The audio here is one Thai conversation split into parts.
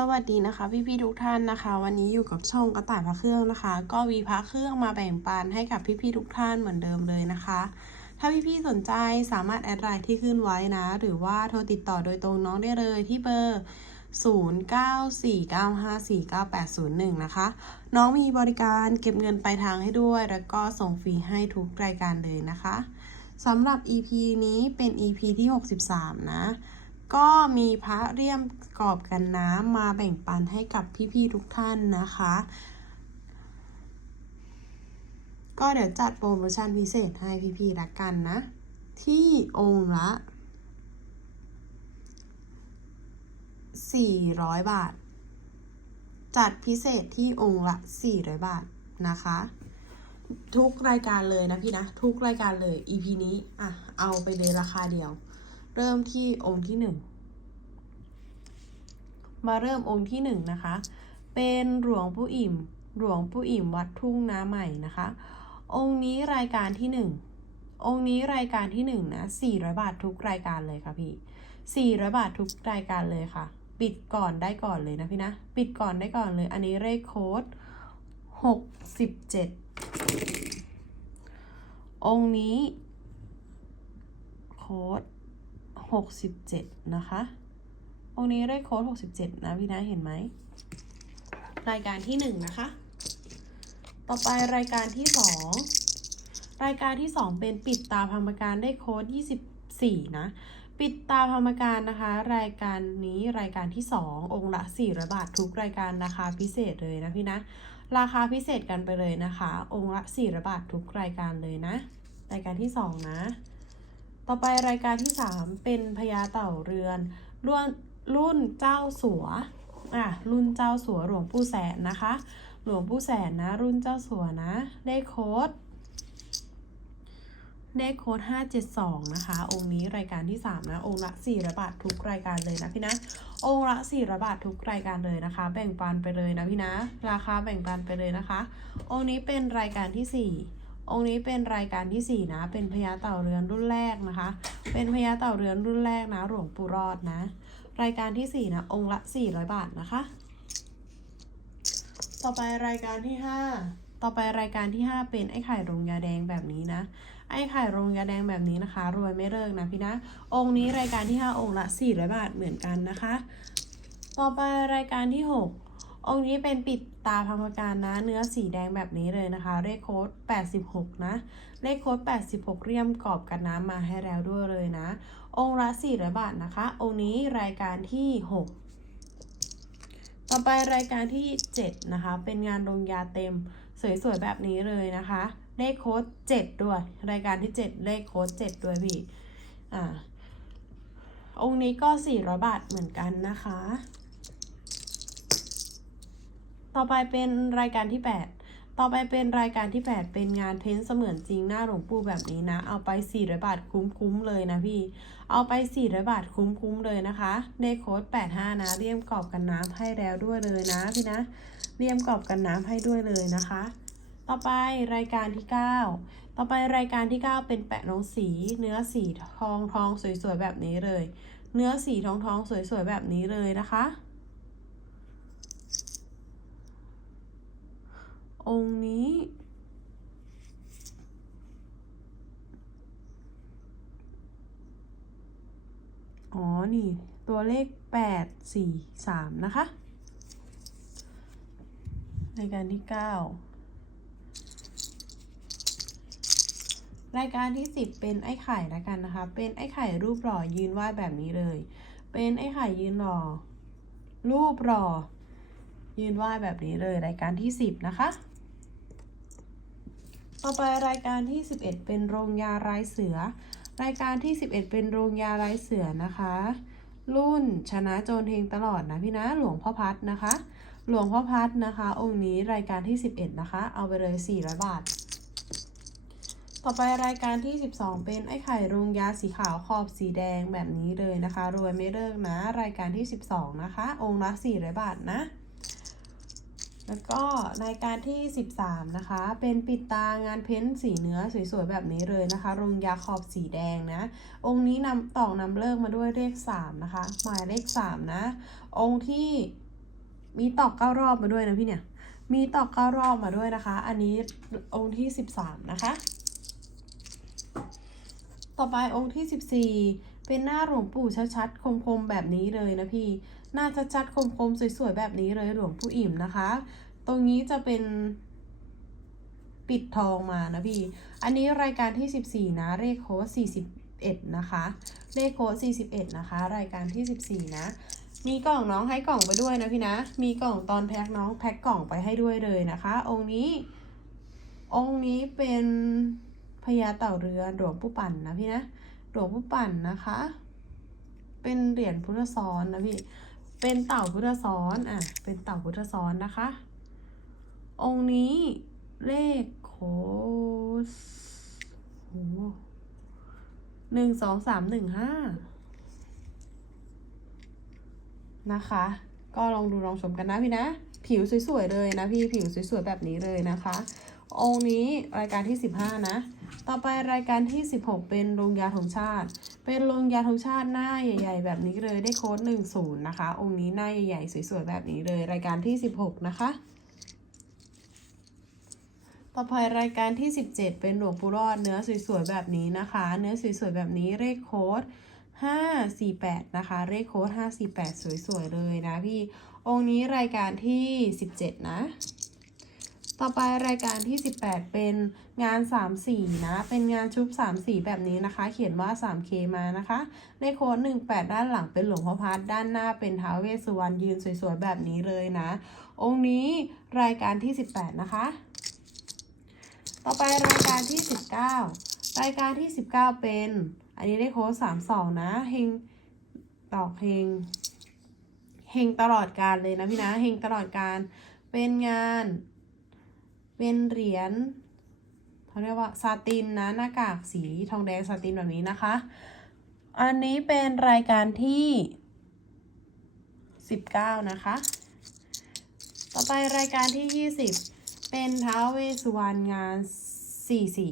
สวัสดีนะคะ พี่ๆทุกท่านนะคะ วันนี้อยู่กับช่องกระต่ายพระเครื่องนะคะ ก็มีพระเครื่องมาแบ่งปันให้กับพี่ๆทุกท่านเหมือนเดิมเลยนะคะ ถ้าพี่ๆสนใจสามารถแอดไลน์ที่ขึ้นไว้นะ หรือว่าโทรติดต่อโดยตรงน้องได้เลยที่เบอร์ 0949549801 นะคะ น้องมีบริการเก็บเงินปลายทางให้ด้วย แล้วก็ส่งฟรีให้ทุกรายการเลยนะคะสำหรับ EP นี้เป็น EP ที่ 63 นะ ก็มีพระเลี่ยมกรอบกันน้ำมาแบ่งปันให้กับพี่ๆทุกท่านนะคะ ก็เดี๋ยวจัดโปรโมชั่นพิเศษให้พี่ๆละกันนะ ที่องค์ละ 400 บาท จัดพิเศษที่องค์ละ 400 บาทนะคะ ทุกรายการเลยนะพี่นะ ทุกรายการเลย EP นี้ อะ เอาไปเลยราคาเดียว เริ่มที่องค์ที่หนึ่งมาเริ่มองค์ที่หนึ่งนะคะ เป็นหลวงปู่อิ่ม หลวงปู่อิ่มวัดทุ่งนาใหม่นะคะ องค์นี้รายการที่หนึ่งองค์นี้รายการที่หนึ่งนะ400บาททุกรายการเลยค่ะพี่400บาททุกรายการเลยค่ะ ปิดก่อนได้ก่อนเลยนะพี่นะ ปิดก่อนได้ก่อนเลย อันนี้เลขโค้ด67องค์นี้โค้ด 67 นะคะ องค์นี้ได้โค้ด67 นะพี่นะเห็นไหม รายการที่ 1 นะคะ ต่อไปรายการที่ 2 รายการที่ 2 เป็นปิดตาพรรมการได้โค้ด24 นะ ปิดตาพรรมการนะคะ รายการนี้รายการที่ 2 องค์ละ400บาททุกรายการราคาพิเศษเลยนะพี่นะ ราคาพิเศษกันไปเลยนะคะ องค์ละ400บาททุกรายการเลยนะ รายการที่ 2 นะ ต่อไปรายการที่ 3 เป็นพญาเต่าเรือนรุ่นรุ่นเจ้าสัวอะรุ่นเจ้าสัวหลวงปู่แสนนะคะ หลวงปู่แสนนะ รุ่นเจ้าสัวนะ ได้โค้ดได้โค้ด572 นะคะ องค์นี้รายการที่ 3 นะ องค์ละ400บาททุกรายการเลยนะพี่นะ องค์ละ400บาททุกรายการเลยนะคะ แบ่งปันไปเลยนะพี่นะ ราคาแบ่งปันไปเลยนะคะ องค์นี้เป็นรายการที่ 4 องค์นี้เป็นรายการที่ 4 นะ เป็นพญาเต่าเรือนรุ่นแรกนะคะ เป็นพญาเต่าเรือนรุ่นแรกนะ หลวงปู่รอดนะ รายการที่ 4 นะ องค์ละ 400 บาทนะคะ ต่อไปรายการที่ 5 ต่อไปรายการที่ 5 เป็นไอ้ไข่โรงยาแดงแบบนี้นะ ไอ้ไข่โรงยาแดงแบบนี้นะคะ รวยไม่เลิกนะพี่นะ องค์นี้รายการที่ 5 องค์ละ400บาทเหมือนกันนะคะ ต่อไปรายการที่ 6 องค์นี้เป็นปิดตาพรรมการนะ เนื้อสีแดงแบบนี้เลยนะคะ เลขโค้ด 86 นะ เลขโค้ด 86 เรียมกรอบกันน้ำมาให้แล้วด้วยเลยนะ องค์ละ400บาทนะคะ องค์นี้รายการที่ 6 ต่อไปรายการที่ 7 นะคะ เป็นงานลงยาเต็มสวยๆแบบนี้เลยนะคะ เลขโค้ด 7 ด้วย รายการที่ 7 เลขโค้ด 7 ด้วยพี่ อ่า องค์นี้ก็400บาทเหมือนกันนะคะ ต่อไปเป็นรายการที่ 8 ต่อไปเป็นรายการที่ 8 เป็นงานเพ้นท์เสมือนจริงหน้าหลวงปู่แบบนี้นะ เอาไป400บาทคุ้มๆเลยนะพี่ เอาไป400บาทคุ้มๆเลยนะคะเลขโค้ด85 นะเรียมกรอบกันน้ำให้แล้วด้วยเลยนะพี่นะ เรียมกรอบกันน้ำให้ด้วยเลยนะคะ ต่อไปรายการที่ 9 ต่อไปรายการที่ 9 เป็นแปะน้องสี เนื้อสีทองทองสวยๆแบบนี้เลย เนื้อสีทองทองสวยๆแบบนี้เลยนะคะ องค์นี้ อ๋อ นี่ ตัวเลข 8 4 3 นะคะ รายการที่ 9 รายการที่ 10 เป็นไอ้ไข่ล้วกันนะคะ เป็นไอ้ไข่รูปหล่อยืนไหวแบบนี้เลย เป็นไอ้ไข่ยืนหล่อรูปหล่อยืนไหวแบบนี้เลยรายการที่ 10 นะคะ ต่อไปรายการที่ 11 เป็นโรงยาลายเสือ รายการที่ 11 เป็นโรงยาลายเสือนะคะ รุ่นชนะโจรเฮงตลอดนะพี่นะหลวงพ่อพัดนะคะ หลวงพ่อพัดนะคะ องค์นี้รายการที่ 11 นะคะ เอาไปเลย 400 บาท ต่อไปรายการที่ 12 เป็นไอ้ไข่โรงยาสีขาวขอบสีแดงแบบนี้เลยนะคะ รวยไม่เลิกนะ รายการที่ 12 นะคะ องค์ละ400 บาทนะ แล้วก็รายการที่ 13 นะคะ เป็นปิดตางานเพ้นท์สีเนื้อสวยๆ แบบนี้เลยนะคะ รงยาขอบสีแดงนะ องค์นี้นำตอกนำเลิกมาด้วยเลข 3 นะคะ หมายเลข 3 นะ องค์ที่มีตอกเก้ารอบมาด้วยนะพี่เนี่ย มีตอกเก้ารอบมาด้วยนะคะ อันนี้องค์ที่สิบสามนะคะ ต่อไปองค์ที่สิบสี่เป็นหน้าหลวงปู่ชัดๆ คมๆ แบบนี้เลยนะพี่ หน้าชัดๆ คมๆ สวยๆ แบบนี้เลยหลวงปู่อิ่มนะคะ ตรงนี้จะเป็นปิดทองมานะพี่ อันนี้รายการที่ 14 นะ เลขโค้ด41 นะคะ เลขโค้ด41 นะคะ รายการที่ 14 นะ มีกล่องน้องให้กล่องไปด้วยนะพี่นะ มีกล่องตอนแพ็คน้องแพ็คกล่องไปให้ด้วยเลยนะคะ องค์นี้ องค์นี้เป็นพญาเต่าเรือหลวงปู่ปั่นนะพี่นะ หลวงปู่ปั่นนะคะ เป็นเหรียญพุทธซ้อนนะพี่ เป็นเต่าพุทธซ้อนอะ เป็นเต่าพุทธซ้อนนะคะ องค์นี้เลขโค้ดโหหนึ่งสองสามหนึ่งห้านะคะ ก็ลองดูลองชมกันนะพี่นะ ผิวสวยๆเลยนะพี่ผิวสวยๆแบบนี้เลยนะคะ องค์นี้รายการที่15นะ ต่อไปรายการที่16เป็นโรงยาธงชาติ เป็นโรงยาธงชาติหน้าใหญ่ ๆ แบบนี้เลยได้โค้ด10นะคะ องค์นี้หน้าใหญ่ๆสวยๆแบบนี้เลยรายการที่16นะคะ ต่อไปรายการที่17เป็นหลวงปู่รอดเนื้อสวยๆแบบนี้นะคะ เนื้อสวยๆแบบนี้เลขโค้ด548นะคะเลขโค้ด548สวยๆเลยนะพี่องค์นี้รายการที่17นะ ต่อไปรายการที่ 18 เป็นงาน 3 สีนะ เป็นงานชุบ 3 สีแบบนี้นะคะ เขียนว่า 3K มานะคะเลขโค้ด18 ด้านหลังเป็นหลวงพ่อพัดด้านหน้าเป็นท้าวเวสสุวรรณยืนสวยๆ แบบนี้เลยนะ องค์นี้รายการที่ 18 นะคะ ต่อไปรายการที่ 19 รายการที่ 19 เป็น อันนี้ได้โค้ด32 นะเฮงตอกเฮงเฮงตลอดการเลยนะพี่นะเฮงตลอดการเป็นงาน เป็นเหรียญเขาเรียกว่าซาตินนะหน้ากากสีทองแดงซาตินแบบนี้นะคะ อันนี้เป็นรายการที่19นะคะ ต่อไปรายการที่20เป็นท้าวเวสสุวรรณงานสี่สี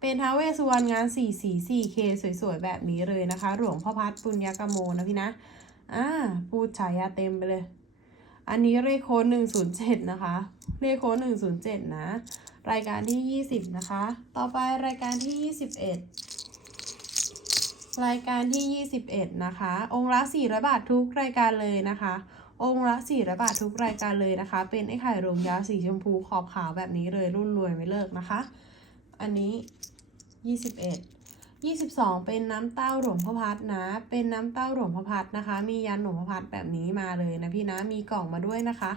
เป็นท้าวเวสสุวรรณงานสี่สีสี่เคสวยๆ แบบนี้เลยนะคะ หลวงพ่อพัดปุญญกโมนะพี่นะ อ่า พูดฉายาเต็มไปเลย อันนี้เลขโค้ดหนึ่งศูนย์เจ็ดนะคะ เลขโค้ดหนึ่งศูนย์เจ็ดนะ รายการที่ยี่สิบนะคะ ต่อไปรายการที่ยี่สิบเอ็ดรายการที่ 21 นะคะ องค์ละ400บาททุกรายการเลยนะคะ องค์ละ400บาททุกรายการเลยนะคะ เป็นไอ้ไข่โรงยาสีชมพูขอบขาวแบบนี้เลยรุ่นรวยไม่เลิกนะคะ อันนี้ 21 22 เป็นน้ำเต้าหลวงพ่อพัดนะ เป็นน้ำเต้าหลวงพ่อพัดนะคะ มียันหลวงพ่อพัดแบบนี้มาเลยนะพี่นะ มีกล่องมาด้วยนะคะ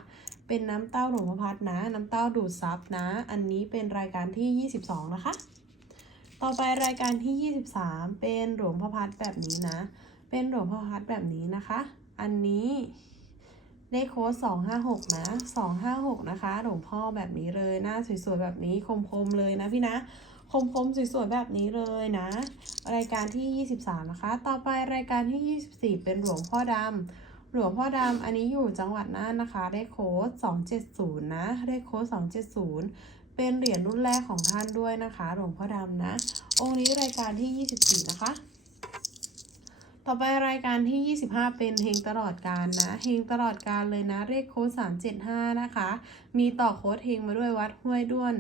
เป็นน้ำเต้าหลวงพ่อพัดนะ น้ำเต้าดูดซับนะ อันนี้เป็นรายการที่ 22 นะคะ ต่อไปรายการที่ 23 เป็นหลวงพ่อพัดแบบนี้นะ เป็นหลวงพ่อพัดแบบนี้นะคะ อันนี้เลขโค้ด256 นะ 256 นะคะ หลวงพ่อแบบนี้เลย หน้าสวยๆแบบนี้คมๆเลยนะพี่นะ คมๆสวยๆแบบนี้เลยนะ รายการที่ 23 นะคะ ต่อไปรายการที่ 24 เป็นหลวงพ่อดำหลวงพ่อดำอันนี้อยู่จังหวัดน่านนะคะเลขโค้ด270 นะเลขโค้ด270 เป็นเหรียญรุ่นแรกของท่านด้วยนะคะ หลวงพ่อดำนะ องค์นี้รายการที่ 24 นะคะต่อไปรายการที่ 25 เป็นเฮงตลอดการนะเฮงตลอดการเลยนะ เลขโค้ด375 นะคะ มีต่อโค้ดเฮงมาด้วยวัดห้วยด้วน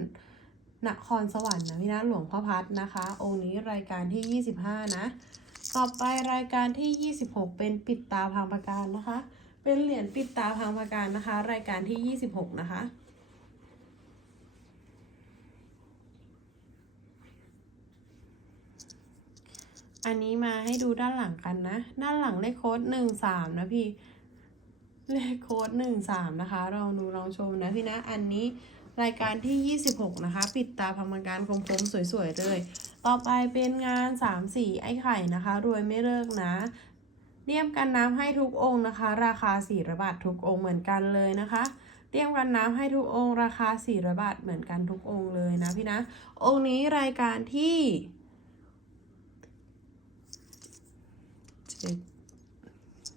นครสวรรค์นะพี่นะหลวงพ่อพัดนะคะ องค์นี้รายการที่ 25 นะ ต่อไปรายการที่ 26 เป็นปิดตาพังประการนะคะ เป็นเหรียญปิดตาพังประการนะคะ รายการที่ 26 นะคะอันนี้มาให้ดูด้านหลังกันนะ ด้านหลังเลขโค้ดหนึ่งสามนะพี่ เลขโค้ดหนึ่งสามนะคะลองดูลองชมนะพี่นะ อันนี้ รายการที่ยี่สิบหกนะคะ ปิดตาพังมังการคมๆสวยๆเลย ต่อไปเป็นงานสามสี่ไอ้ไข่นะคะ รวยไม่เลิกนะเรียมกันน้ำให้ทุกองค์นะคะ ราคาสี่ระบาททุกองค์เหมือนกันเลยนะคะเรียมกันน้ำให้ทุกองค์ราคาสี่ระบาทเหมือนกันทุกองค์เลยนะพี่นะ องค์นี้รายการที่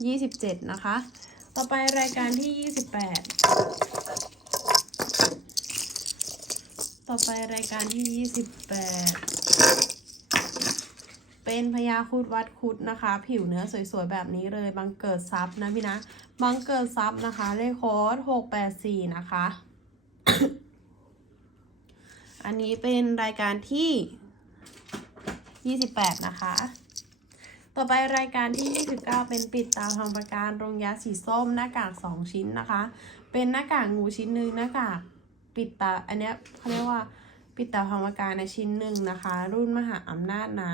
ยี่สิบเจ็ดนะคะ ต่อไปรายการที่ยี่สิบแปด ต่อไปรายการที่ยี่สิบแปดเป็นพญาคุดวัดคุดนะคะ ผิวเนื้อสวยๆ แบบนี้เลยบังเกิดซับนะพี่นะบังเกิดซับนะคะ เลขโค้ดหกแปดสี่นะคะ อันนี้เป็นรายการที่ยี่สิบแปดนะคะต่อไปรายการที่ 29 เป็นปิดตาทองประการโรงยาสีส้มหน้ากาก 2 ชิ้นนะคะ เป็นหน้ากากงูชิ้นหนึ่งหน้ากาก ปิดตา อันเนี้ยเขาเรียกว่าปิดตาทองประการในชิ้นหนึ่งนะคะ รุ่นมหาอำนาจนะ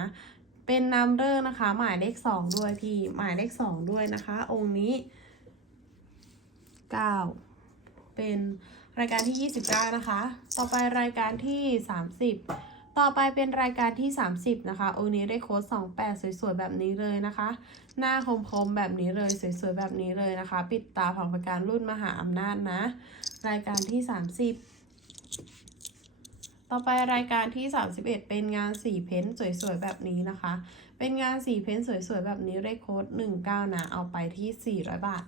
เป็นนัมเบอร์นะคะ หมายเลข2ด้วยพี่ หมายเลข2ด้วยนะคะ องค์นี้9เป็นรายการที่ 29 นะคะ ต่อไปรายการที่ 30 ต่อไปเป็นรายการที่ 30 นะคะโอนี้ได้โค้ด28 สวยๆ แบบนี้เลยนะคะ หน้าคมๆ แบบนี้เลย สวยๆ แบบนี้เลยนะคะ ปิดตาผังประการรุ่นมหาอำนาจนะ รายการที่ 30 ต่อไปรายการที่ 31 เป็นงานสีเพ้นสวยๆ แบบนี้นะคะ เป็นงานสีเพ้นสวยๆ แบบนี้ได้โค้ด19 นะ เอาไปที่ 400 บาท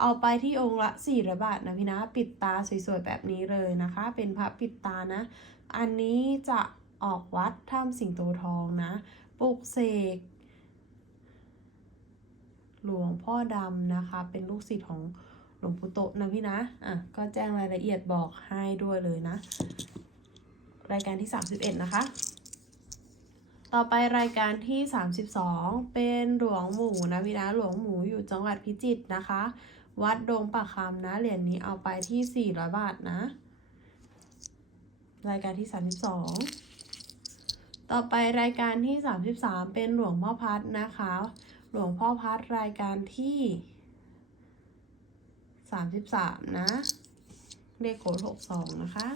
เอาไปที่องค์ละ 400 บาทนะพี่นะ ปิดตาสวยๆ แบบนี้เลยนะคะ เป็นพระปิดตานะ อันนี้จะออกวัดถ้ำสิงโตทองนะปลุกเสกหลวงพ่อดำนะคะ เป็นลูกศิษย์ของหลวงปู่โตนะพี่นะ อะ ก็แจ้งรายละเอียดบอกให้ด้วยเลยนะ รายการที่ 31 นะคะ ต่อไปรายการที่ 32 เป็นหลวงหมูนะพี่นะหลวงหมูอยู่จังหวัดพิจิตรนะคะ วัดดงปะคำนะเหรียญนี้เอาไปที่ 400 บาทนะ รายการที่ 32 ต่อไปรายการที่ 33 เป็นหลวงพ่อพัดนะคะ หลวงพ่อพัดรายการที่ 33 นะเลขโค้ด62 นะคะ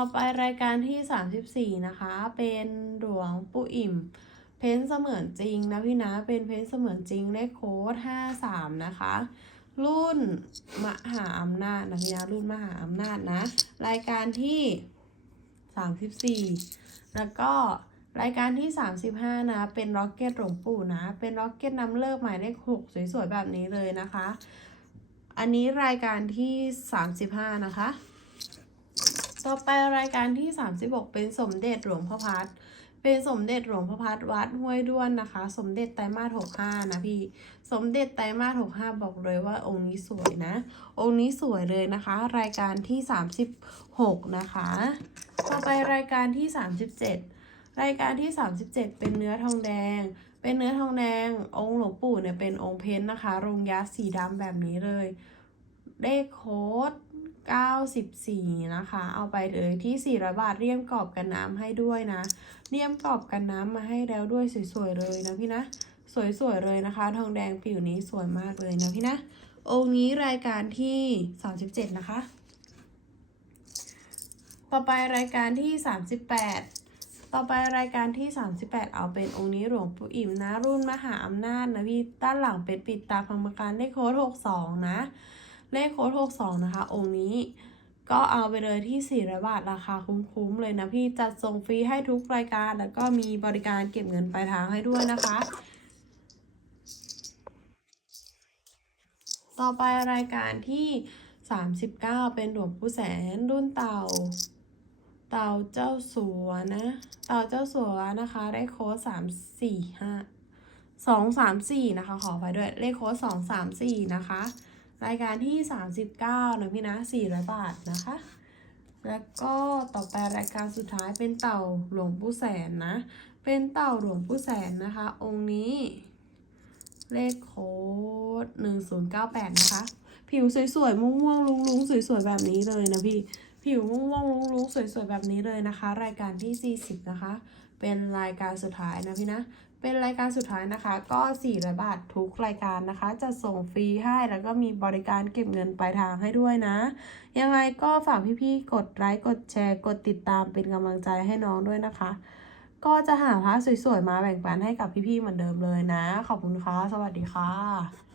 ต่อไปรายการที่ 34 นะคะ เป็นหลวงปู่อิ่ม เพ้นเสมือนจริงนะพี่นะเป็นเพ้นเสมือนจริงเลขโค้ด53 นะคะ รุ่นมหาอำนาจนะพี่นะรุ่นมหาอำนาจนะ รายการที่ 34 แล้วก็รายการที่ 35 นะ เป็นร็อกเก็ตหลวงปู่นะ เป็นร็อกเก็ตนำเลิกหมายเลข6สวยๆ แบบนี้เลยนะคะ อันนี้รายการที่ 35 นะคะ ต่อไปรายการที่ 36 เป็นสมเด็จหลวงพ่อพัดเป็นสมเด็จหลวงพ่อพัดวัดห้วยด้วนนะคะ สมเด็จไตรมาส65นะพี่ สมเด็จไตรมาส65บอกเลยว่าองค์นี้สวยนะ องค์นี้สวยเลยนะคะ รายการที่ 36 นะคะ ต่อไปรายการที่ 37 รายการที่ 37 เป็นเนื้อทองแดง เป็นเนื้อทองแดง องค์หลวงปู่เนี่ยเป็นองค์เพ้นนะคะ รงยัดสีดำแบบนี้เลยเลขโค้ด 94 นะคะ เอาไปเลยที่ 400 บาทเรียมกรอบกันน้ำให้ด้วยนะ เรียมกรอบกันน้ำมาให้แล้วด้วยสวยๆเลยนะพี่นะ สวยๆเลยนะคะ ทองแดงผิวนี้สวยมากเลยนะพี่นะ องค์นี้รายการที่ 37 นะคะ ต่อไปรายการที่ 38 ต่อไปรายการที่ 38 เอาเป็นองค์นี้หลวงปู่อิ่มนะ รุ่นมหาอำนาจนะพี่ ด้านหลังเป็นปิดตาพังประการเลขโค้ด62 นะ เลขโค้ด62 นะคะ องค์นี้ ก็เอาไปเลยที่ 400 บาท ราคาคุ้มๆเลยนะพี่ จัดส่งฟรีให้ทุกรายการ แล้วก็มีบริการเก็บเงินปลายทางให้ด้วยนะคะ ต่อไปรายการที่ 39 เป็นหลวงปู่แสนรุ่นเต่าเต่าเจ้าสัวนะ เต่าเจ้าสัวนะคะ ได้โค้ดสามสี่ห้าสองสามสี่นะคะ ขอไปด้วย เลขโค้ดสองสามสี่นะคะ รายการที่สามสิบเก้านะพี่นะสี่ร้อยบาทนะคะ แล้วก็ต่อไปรายการสุดท้ายเป็นเต่าหลวงปู่แสนนะ เป็นเต่าหลวงปู่แสนนะคะ องค์นี้ เลขโค้ดหนึ่งศูนย์เก้าแปดนะคะ ผิวสวยๆ ม่วงๆ ลุงๆ สวยๆ แบบนี้เลยนะพี่ ผิวม่วงๆ ลุงๆ สวยๆ แบบนี้เลยนะคะ รายการที่ 40 นะคะ เป็นรายการสุดท้ายนะพี่นะ เป็นรายการสุดท้ายนะคะ ก็400บาททุกรายการนะคะ จะส่งฟรีให้แล้วก็มีบริการเก็บเงินปลายทางให้ด้วยนะ ยังไงก็ฝากพี่ๆ กดไลค์กดแชร์ กดติดตามเป็นกำลังใจให้น้องด้วยนะคะ ก็จะหาพระสวยๆ มาแบ่งปันให้กับพี่ๆ เหมือนเดิมเลยนะ ขอบคุณค่ะ สวัสดีค่ะ